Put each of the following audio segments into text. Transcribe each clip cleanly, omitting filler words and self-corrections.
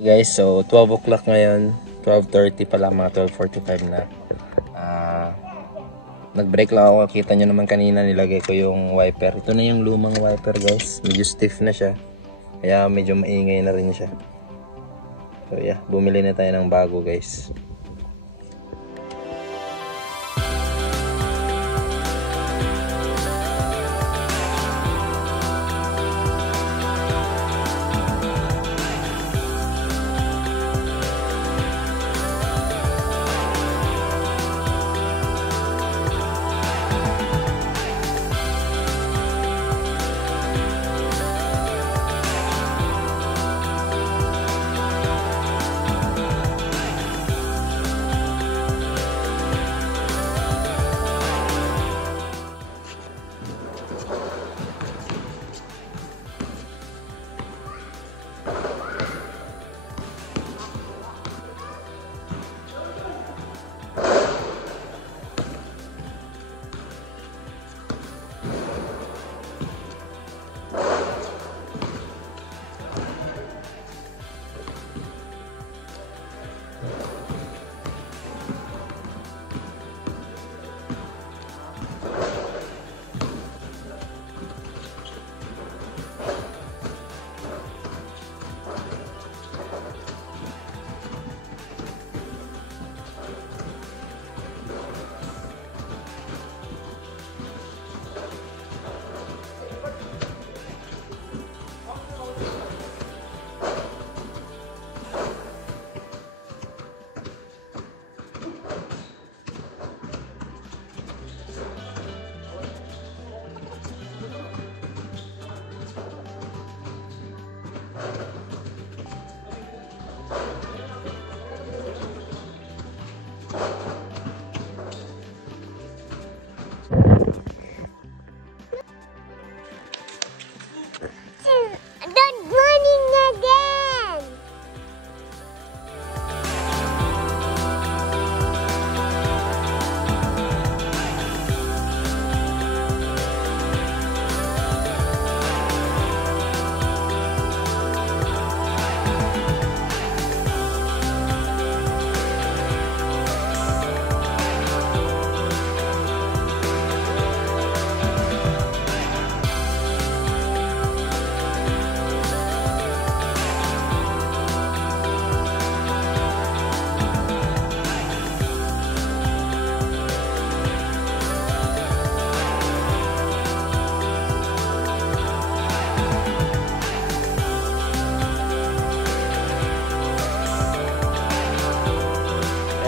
Guys, so 12 o'clock ngayon, 12:30 pala, mga 12:45 na. Nag-break lang ako, kita nyo naman kanina nilagay ko yung wiper. Ito na yung lumang wiper guys, medyo stiff na siya. Kaya medyo maingay na rin siya. So yeah, bumili na tayo ng bago guys.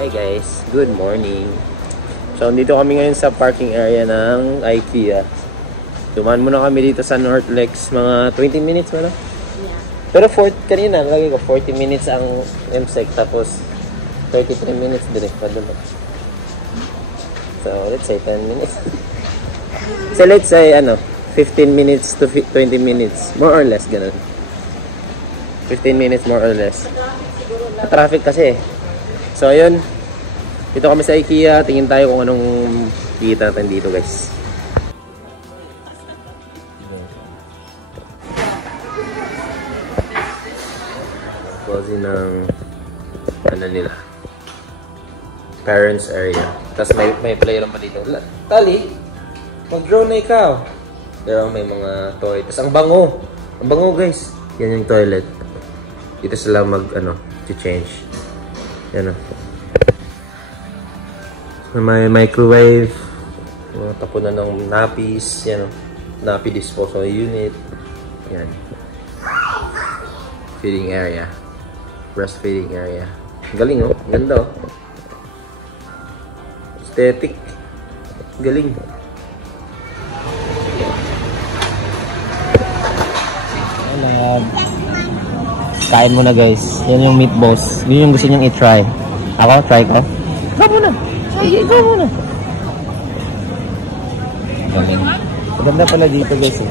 Hi guys, good morning. So dito kami ngayon sa parking area ng IKEA. Dumaan muna kami dito sa Northlex, mga 20 minutes mo na? Yeah. Pero kanina, lagi ko 40 minutes ang MSEC, tapos 33 minutes direct pa doon. So let's say 10 minutes. So let's say 15 minutes to 20 minutes, more or less ganun. 15 minutes more or less. Traffic kasi. So ayun, dito kami sa IKEA, tingin tayo kung anong kita natin dito guys. Cozy ng nila, parents area. Tapos may playroom pa dito. Tali, mag-draw na ikaw. Pero may mga toy. Tapos ang bango guys. Yan yung toilet. Dito sila change. Yan o. May microwave. Tapunan ng nappies. Yan o. Nappy disposal unit. Yan. Feeding area. Breastfeeding area. Galing o. Ganda o. Aesthetic. Galing. Kain mo na guys. Yan yung meatballs. Yun yung gusto nyong i-try. Ako? Try ko? Ikaw muna. Sige, ikaw muna. Galing. Maganda pala dito guys eh.